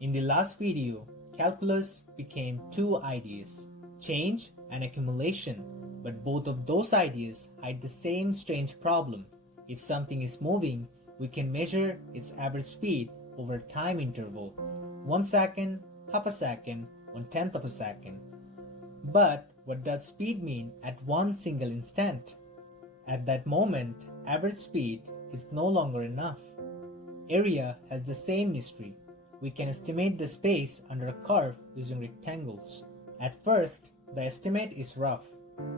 In the last video, calculus became two ideas, change and accumulation, but both of those ideas hide the same strange problem. If something is moving, we can measure its average speed over a time interval, 1 second, half a second, 1/10 of a second. But what does speed mean at one single instant? At that moment, average speed is no longer enough. Area has the same mystery. We can estimate the space under a curve using rectangles. At first, the estimate is rough,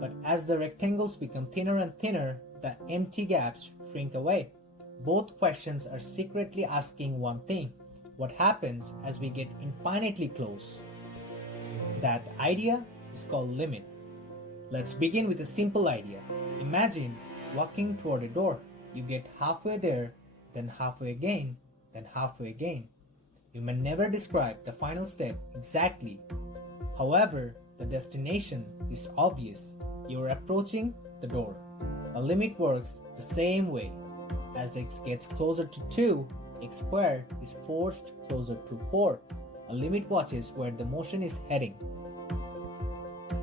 but as the rectangles become thinner and thinner, the empty gaps shrink away. Both questions are secretly asking one thing: what happens as we get infinitely close? That idea is called limit. Let's begin with a simple idea. Imagine walking toward a door. You get halfway there, then halfway again, then halfway again. You may never describe the final step exactly. However, the destination is obvious. You are approaching the door. A limit works the same way. As x gets closer to 2, x squared is forced closer to 4. A limit watches where the motion is heading.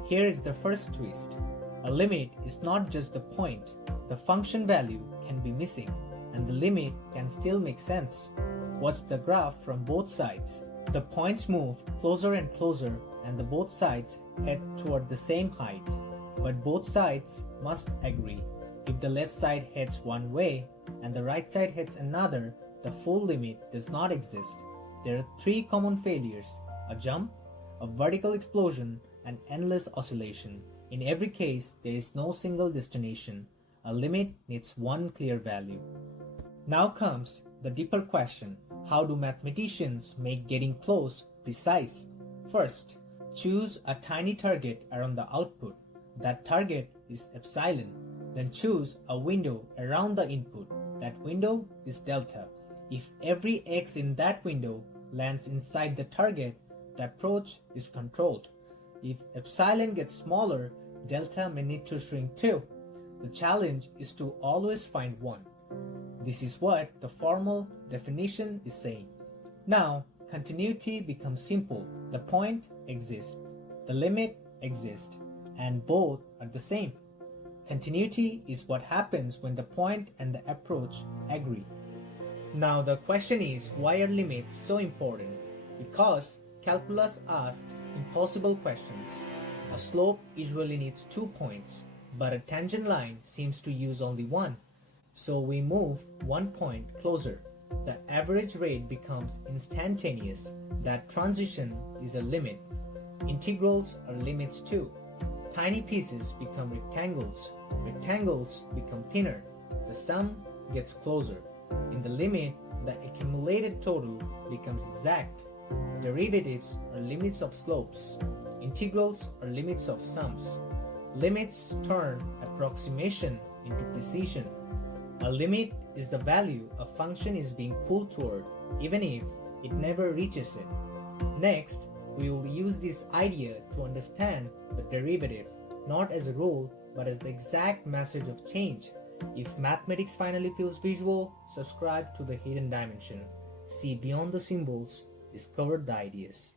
Here is the first twist. A limit is not just the point. The function value can be missing, and the limit can still make sense. Watch the graph from both sides. The points move closer and closer, and the both sides head toward the same height. But both sides must agree. If the left side heads one way and the right side heads another, the full limit does not exist. There are three common failures: a jump, a vertical explosion, and endless oscillation. In every case, there is no single destination. A limit needs one clear value. Now comes the deeper question: how do mathematicians make getting close precise? First, choose a tiny target around the output. That target is epsilon. Then choose a window around the input. That window is delta. If every x in that window lands inside the target, the approach is controlled. If epsilon gets smaller, delta may need to shrink too. The challenge is to always find 1. This is what the formal definition is saying. Now, continuity becomes simple. The point exists, the limit exists, and both are the same. Continuity is what happens when the point and the approach agree. Now the question is, why are limits so important? Because calculus asks impossible questions. A slope usually needs 2 points, but a tangent line seems to use only 1. So we move 1 point closer. The average rate becomes instantaneous. That transition is a limit. Integrals are limits too. Tiny pieces become rectangles. Rectangles become thinner. The sum gets closer. In the limit, the accumulated total becomes exact. Derivatives are limits of slopes. Integrals are limits of sums. Limits turn approximation into precision. A limit is the value a function is being pulled toward, even if it never reaches it. Next, we will use this idea to understand the derivative, not as a rule, but as the exact message of change. If mathematics finally feels visual, subscribe to the Hidden Dimension. See beyond the symbols, discover the ideas.